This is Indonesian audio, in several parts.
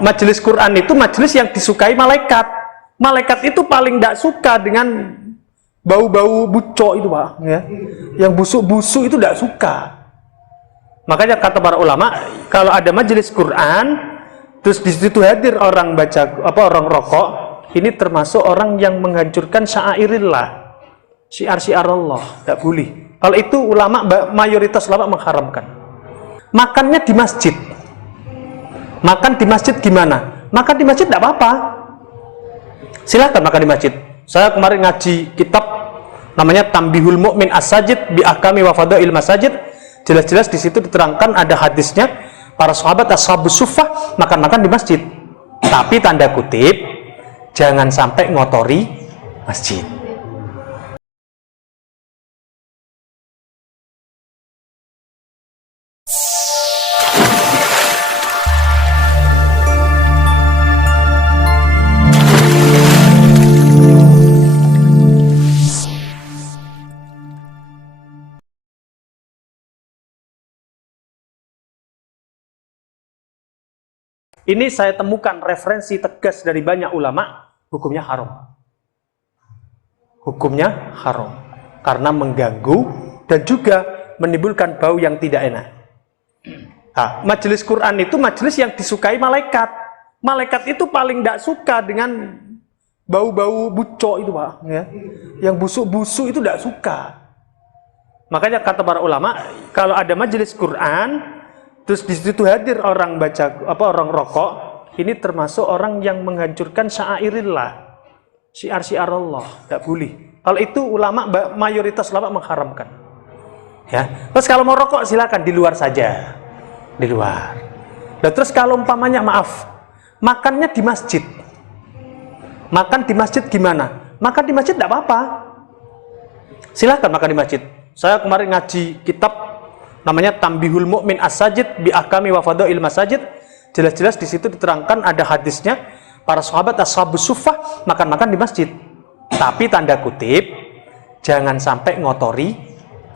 Majelis Quran itu majelis yang disukai malaikat. Malaikat itu paling tidak suka dengan bau-bau bucok itu, Pak. Ya. Yang busuk-busuk itu tidak suka. Makanya kata para ulama, kalau ada majelis Quran, terus di situ hadir orang orang rokok, ini termasuk orang yang menghancurkan syairillah, syiar-syiar Allah, tidak boleh. Kalau itu ulama, mayoritas ulama mengharamkan. Makannya di masjid. Makan di masjid gimana? Makan di masjid tidak apa-apa. Silahkan makan di masjid. Saya kemarin ngaji kitab namanya Tambihul Mu'min As-Sajid bi Ahkami wa Fadail Masajid. Jelas-jelas di situ diterangkan ada hadisnya para sahabat ashabus suffah makan-makan di masjid. Tapi tanda kutip jangan sampai ngotori masjid. Ini saya temukan referensi tegas dari banyak ulama, hukumnya haram. Hukumnya haram. Karena mengganggu dan juga menimbulkan bau yang tidak enak. Majelis Quran itu majelis yang disukai malaikat. Malaikat itu paling tidak suka dengan bau-bau bucok itu, Pak. Ya. Yang busuk-busuk itu tidak suka. Makanya kata para ulama, kalau ada majelis Quran, terus di situ hadir orang orang rokok, ini termasuk orang yang menghancurkan syairillah, syiar-syiar Allah, tidak boleh. Kalau itu ulama, mayoritas ulama mengharamkan. Ya, terus kalau mau rokok silakan di luar saja, di luar. Dan terus kalau umpamanya maaf, makannya di masjid, makan di masjid gimana? Makan di masjid tidak apa-apa. Silakan makan di masjid. Saya kemarin ngaji kitab namanya Tambihul Mu'min As-Sajid bi Ahkami wa Fadail Masajid. Jelas-jelas di situ diterangkan ada hadisnya para sahabat ashabus suffah makan-makan di masjid. Tapi tanda kutip jangan sampai ngotori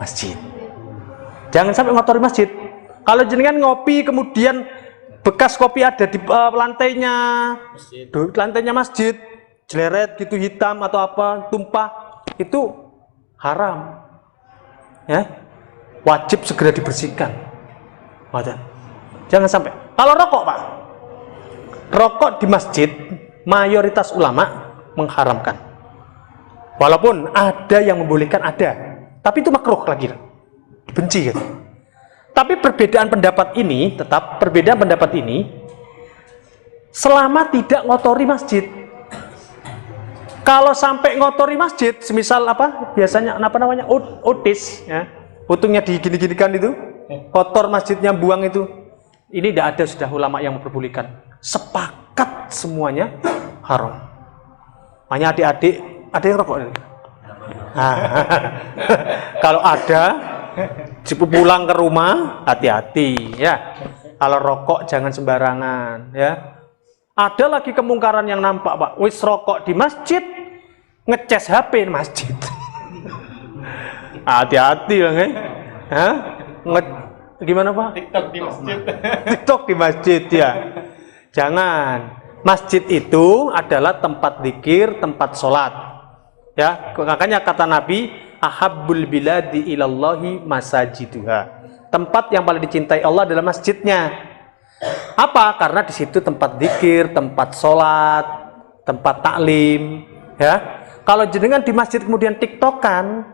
masjid. Jangan sampai ngotori masjid. Kalau jenengan ngopi kemudian bekas kopi ada di lantainya masjid, jeleret gitu hitam atau apa tumpah, itu haram. Ya. Wajib segera dibersihkan. Jangan sampai. Kalau rokok, Pak, rokok di masjid mayoritas ulama mengharamkan. Walaupun ada yang membolehkan, ada, tapi itu makruh lagi, dibenci gitu. Tapi perbedaan pendapat ini selama tidak ngotori masjid. Kalau sampai ngotori masjid, semisal biasanya otis, ya. Utungnya digini-ginikan itu, kotor masjidnya buang itu. Ini tidak ada sudah ulama yang memperbolehkan. Sepakat semuanya haram. Hanya adik-adik, ada yang rokok ini. Kalau ada, pulang ke rumah, hati-hati ya. Kalau rokok jangan sembarangan ya. Ada lagi kemungkaran yang nampak, Pak. Wis rokok di masjid, ngecas HP di masjid. Hati-hati Bang, gimana Pak? TikTok di masjid. TikTok di masjid ya. Jangan. Masjid itu adalah tempat zikir, tempat sholat. Ya, makanya kata Nabi, ahabbul biladi ilallahi masajiduha. Tempat yang paling dicintai Allah adalah masjidnya. Apa? Karena di situ tempat zikir, tempat sholat, tempat taklim. Ya, kalau jenengan di masjid kemudian tiktokan,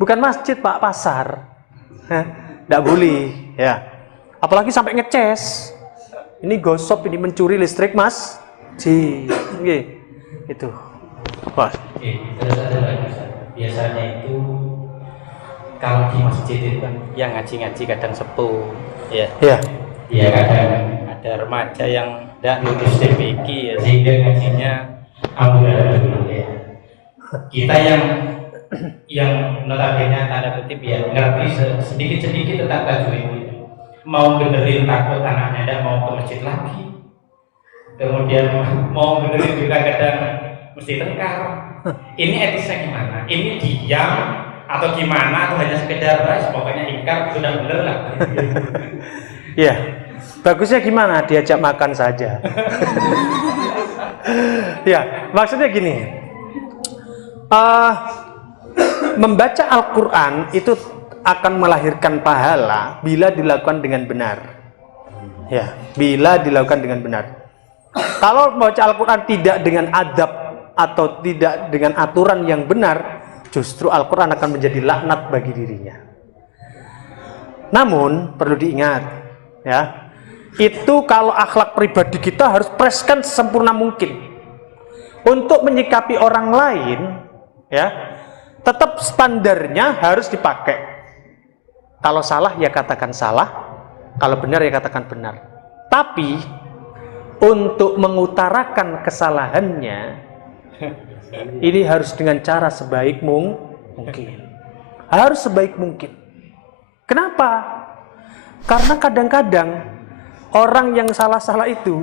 bukan masjid Pak, pasar. Tidak boleh ya. Apalagi sampai ngeces. Ini gosip, ini mencuri listrik Mas. Itu. Wah. Terus ada lagi biasanya itu kalau di masjid itu kan yang ngaji-ngaji kadang sepuh ya. Iya. Ya kadang ada remaja yang tidak lulus TPQ ya, sehingga ngajinya amburadul dulu ya. Kita yang notabene tanda kutip ya ngerti sedikit-sedikit tentang tajwid, mau benerin takut anaknya tidak mau ke masjid lagi, kemudian mau benerin juga kadang mesti tengkar. Ini etisnya gimana? Ini diam atau gimana, atau hanya sekedar pokoknya ingkar sudah bener lah. Iya. Bagusnya gimana? Diajak makan saja. Ya, maksudnya gini. Membaca Al-Quran itu akan melahirkan pahala bila dilakukan dengan benar. Ya, bila dilakukan dengan benar. Kalau membaca Al-Quran tidak dengan adab atau tidak dengan aturan yang benar, justru Al-Quran akan menjadi laknat bagi dirinya. Namun perlu diingat, ya, itu kalau akhlak pribadi kita harus preskan sesempurna mungkin. Untuk menyikapi orang lain, ya, tetap standarnya harus dipakai. Kalau salah ya katakan salah, kalau benar ya katakan benar. Tapi untuk mengutarakan kesalahannya, ini harus dengan cara sebaik mungkin. Harus sebaik mungkin. Kenapa? Karena kadang-kadang orang yang salah-salah itu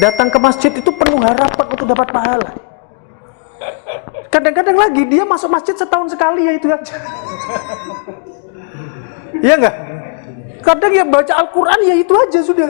datang ke masjid itu penuh harapan untuk dapat pahala. Kadang-kadang lagi dia masuk masjid setahun sekali, ya itu aja. Iya enggak? Kadang ya baca Al-Quran ya itu aja sudah.